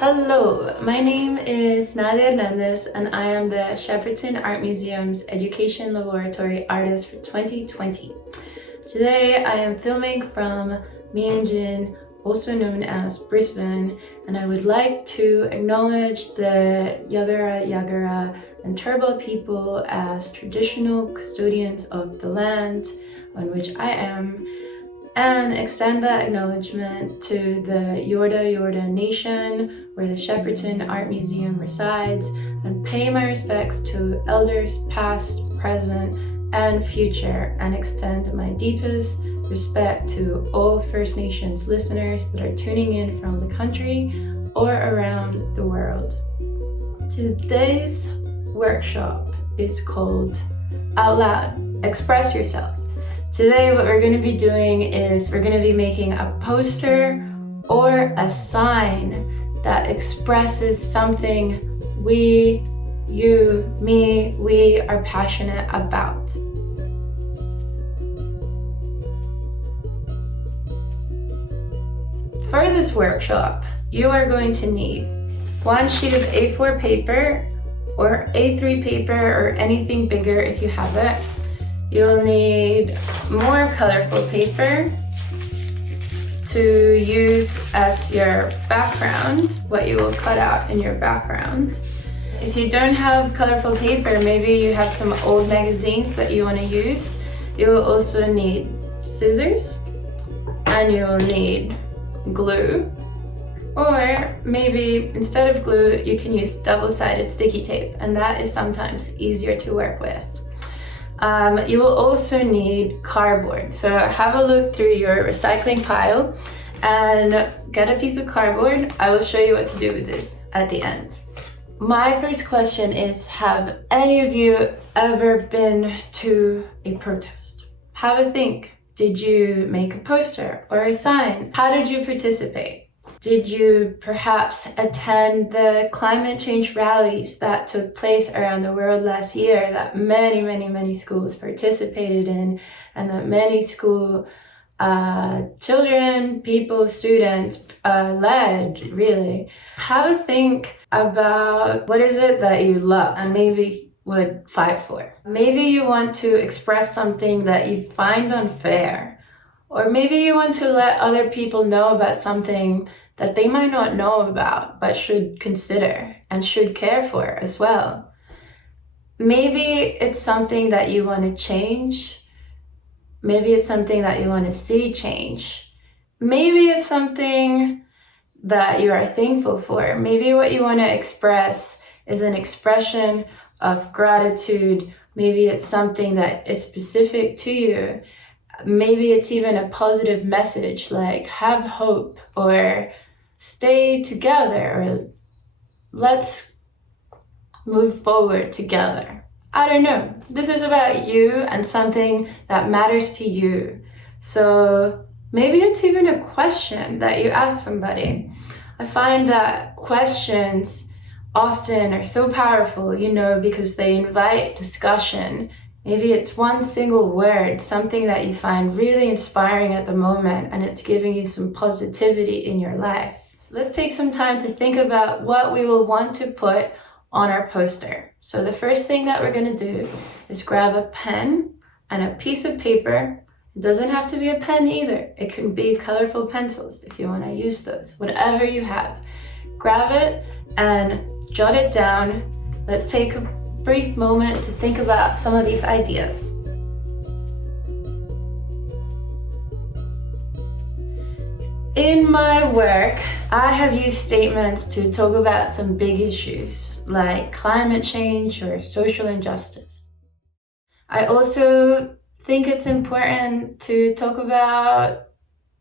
Hello, my name is Nadia Hernández and I am the Shepparton Art Museum's Education Laboratory Artist for 2020. Today I am filming from Migrant, also known as Brisbane, and I would like to acknowledge the Yagara and Turrbal people as traditional custodians of the land on which I am, and extend that acknowledgement to the Yorta Nation where the Shepparton Art Museum resides, and pay my respects to elders past, present, and future, and extend my deepest respect to all First Nations listeners that are tuning in from the country or around the world. Today's workshop is called Out Loud, Express Yourself. Today what we're going to be doing is we're going to be making a poster or a sign that expresses something we, you, me, we are passionate about. For this workshop, you are going to need one sheet of A4 paper or A3 paper or anything bigger if you have it. You'll need more colorful paper to use as your background, what you will cut out in your background. If you don't have colorful paper, maybe you have some old magazines that you want to use. You will also need scissors, and you will need glue, or maybe instead of glue you can use double-sided sticky tape, and that is sometimes easier to work with. You will also need cardboard, so have a look through your recycling pile and get a piece of cardboard. I will show you what to do with this at the end. My first question is, have any of you ever been to a protest? Have a think. Did you make a poster or a sign? How did you participate? Did you perhaps attend the climate change rallies that took place around the world last year that many schools participated in, and that many school children, people, students led, really? Have a think about what is it that you love and maybe would fight for. Maybe you want to express something that you find unfair, or maybe you want to let other people know about something that they might not know about but should consider and should care for as well. Maybe it's something that you want to change. Maybe it's something that you want to see change. Maybe it's something that you are thankful for. Maybe what you want to express is an expression of gratitude. Maybe it's something that is specific to you. Maybe it's even a positive message like have hope, or stay together, or let's move forward together. I don't know. This is about you and something that matters to you. So maybe it's even a question that you ask somebody. I find that questions often are so powerful, because they invite discussion. Maybe it's one single word, something that you find really inspiring at the moment, and it's giving you some positivity in your life. Let's take some time to think about what we will want to put on our poster. So the first thing that we're going to do is grab a pen and a piece of paper. It doesn't have to be a pen either. It can be colorful pencils if you want to use those, whatever you have. Grab it and jot it down. Let's take a brief moment to think about some of these ideas. In my work, I have used statements to talk about some big issues like climate change or social injustice. I also think it's important to talk about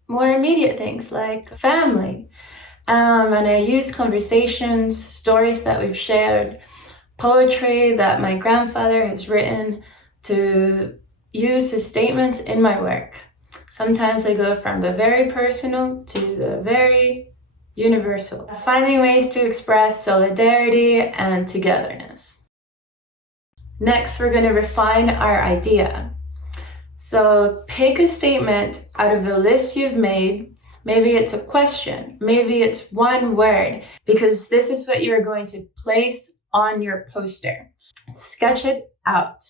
more immediate things like family. And I use conversations, stories that we've shared, poetry that my grandfather has written to use as statements in my work. Sometimes I go from the very personal to the very universal, finding ways to express solidarity and togetherness. Next, we're going to refine our idea. So pick a statement out of the list you've made. Maybe it's a question. Maybe it's one word, because this is what you're going to place on your poster. Sketch it out.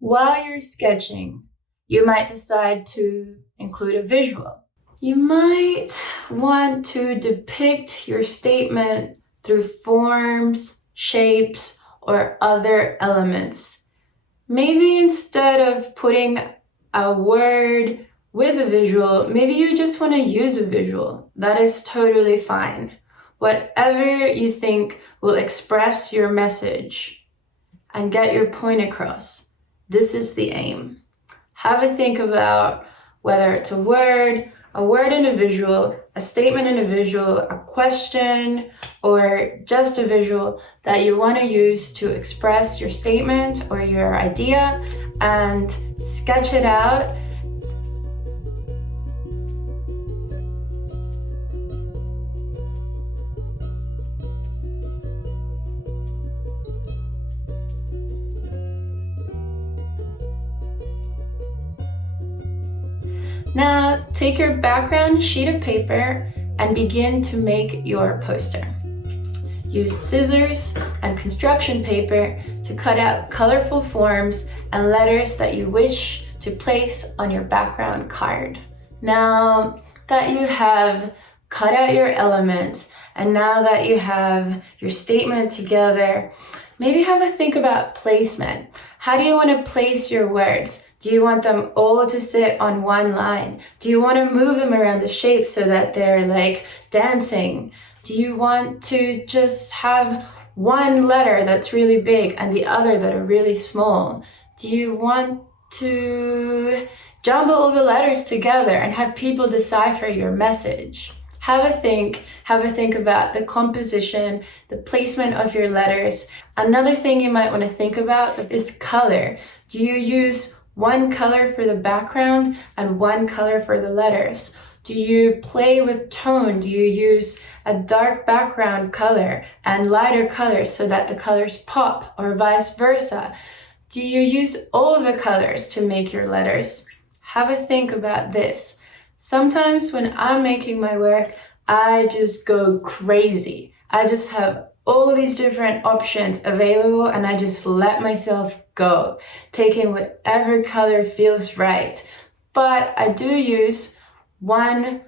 While you're sketching, you might decide to include a visual. You might want to depict your statement through forms, shapes, or other elements. Maybe instead of putting a word with a visual, maybe you just want to use a visual. That is totally fine. Whatever you think will express your message and get your point across. This is the aim. Have a think about whether it's a word and a visual, a statement and a visual, a question, or just a visual that you want to use to express your statement or your idea, and sketch it out. Now, take your background sheet of paper and begin to make your poster. Use scissors and construction paper to cut out colorful forms and letters that you wish to place on your background card. Now that you have cut out your elements, and now that you have your statement together, maybe have a think about placement. How do you want to place your words? Do you want them all to sit on one line? Do you want to move them around the shape so that they're like dancing? Do you want to just have one letter that's really big and the other that are really small? Do you want to jumble all the letters together and have people decipher your message? Have a think about the composition, the placement of your letters. Another thing you might want to think about is color. Do you use one color for the background and one color for the letters? Do you play with tone? Do you use a dark background color and lighter colors so that the colors pop, or vice versa? Do you use all of the colors to make your letters? Have a think about this. Sometimes when I'm making my work, I just go crazy. I just have all these different options available and I just let myself go, taking whatever color feels right. But I do use one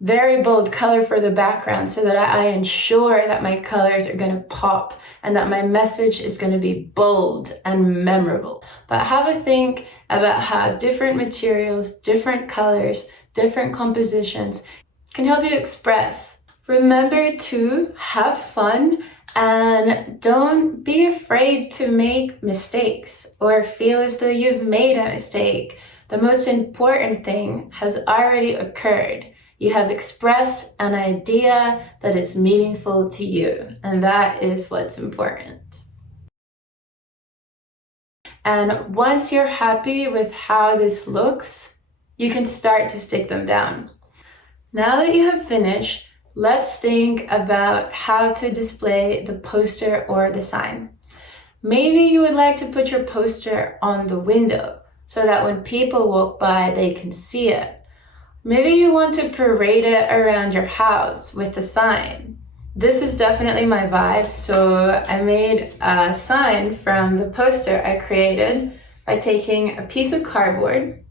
very bold color for the background so that I ensure that my colors are going to pop and that my message is going to be bold and memorable. But have a think about how different materials, different colors, different compositions can help you express. Remember to have fun and don't be afraid to make mistakes or feel as though you've made a mistake. The most important thing has already occurred. You have expressed an idea that is meaningful to you, and that is what's important. And once you're happy with how this looks, you can start to stick them down. Now that you have finished, let's think about how to display the poster or the sign. Maybe you would like to put your poster on the window so that when people walk by, they can see it. Maybe you want to parade it around your house with the sign. This is definitely my vibe, so I made a sign from the poster I created by taking a piece of cardboard,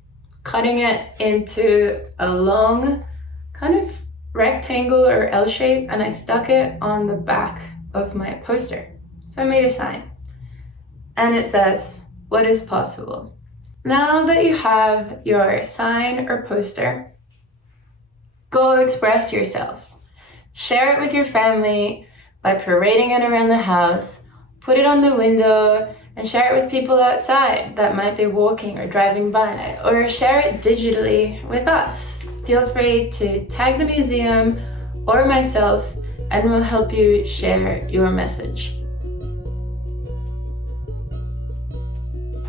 cutting it into a long kind of rectangle or L shape, and I stuck it on the back of my poster. So I made a sign, and it says, "What is possible?" Now that you have your sign or poster, go express yourself. Share it with your family by parading it around the house, put it on the window, and share it with people outside that might be walking or driving by, or share it digitally with us. Feel free to tag the museum or myself, and we'll help you share your message.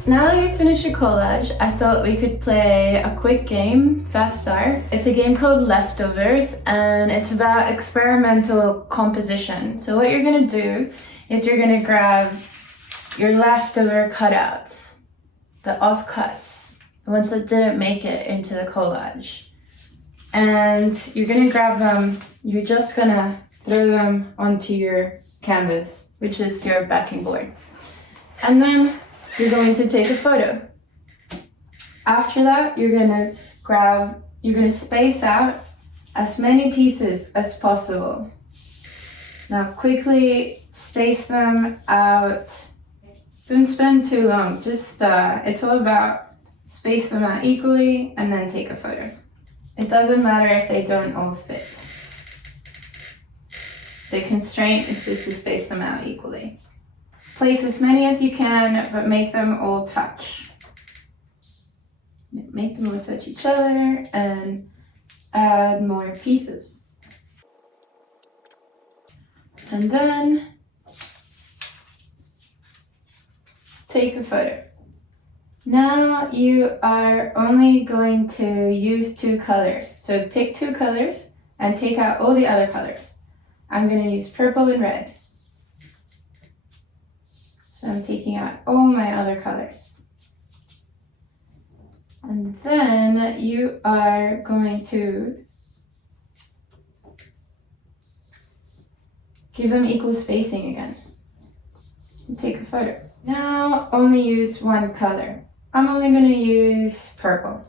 Now that you've finished your collage, I thought we could play a quick game, fast start. It's a game called Leftovers, and it's about experimental composition. So what you're gonna do is you're gonna grab your leftover cutouts, the offcuts, the ones that didn't make it into the collage. and you're gonna grab them, you're just gonna throw them onto your canvas, which is your backing board. And then you're going to take a photo. After that, you're gonna space out as many pieces as possible. Now quickly space them out. Don't spend too long, just it's all about space them out equally and then take a photo. It doesn't matter if they don't all fit. The constraint is just to space them out equally. Place as many as you can, but make them all touch. Make them all touch each other and add more pieces. And then take a photo. Now you are only going to use 2 colors. So pick 2 colors and take out all the other colors. I'm going to use purple and red. So I'm taking out all my other colors. And then you are going to give them equal spacing again. And take a photo. Now only use 1 color. I'm only going to use purple.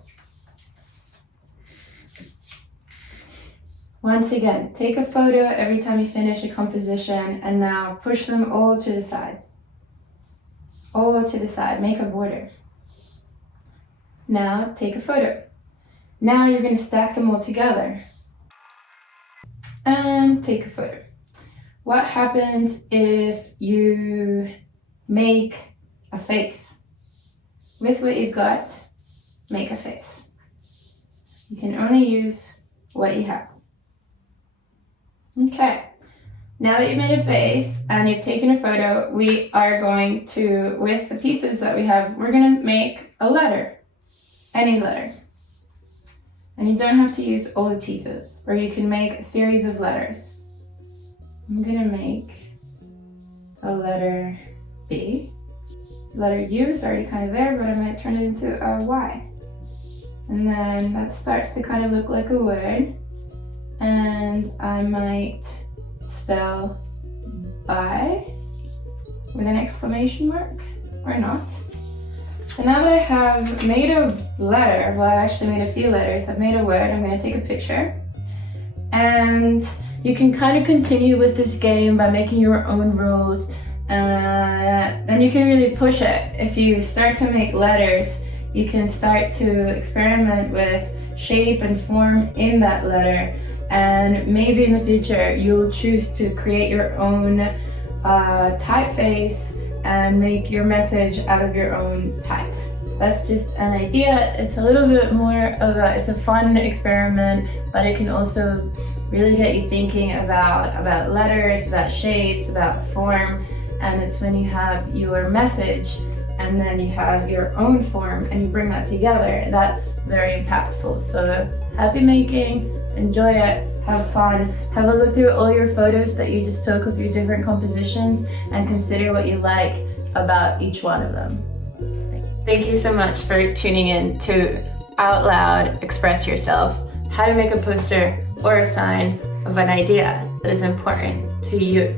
Once again, take a photo every time you finish a composition, and now push them all to the side. All to the side, make a border. Now take a photo. Now you're going to stack them all together. And take a photo. What happens if you make a face? With what you've got, make a face. You can only use what you have. Okay, now that you've made a face and you've taken a photo, we are going to, with the pieces that we have, we're going to make a letter. Any letter. And you don't have to use all the pieces, or you can make a series of letters. I'm going to make a letter B. Letter U is already kind of there, but I might turn it into a Y. And then that starts to kind of look like a word. And I might spell by with an exclamation mark, or not. So now that I have made a letter, well, I actually made a few letters, I've made a word, I'm going to take a picture. And you can kind of continue with this game by making your own rules. Then you can really push it. If you start to make letters, you can start to experiment with shape and form in that letter. And maybe in the future, you'll choose to create your own typeface and make your message out of your own type. That's just an idea. It's a little bit more of it's a fun experiment, but it can also really get you thinking about letters, about shapes, about form. And it's when you have your message and then you have your own form and you bring that together, that's very impactful. So happy making, enjoy it, have fun, have a look through all your photos that you just took of your different compositions and consider what you like about each one of them. Thank you so much for tuning in to Out Loud Express Yourself, how to make a poster or a sign of an idea that is important to you.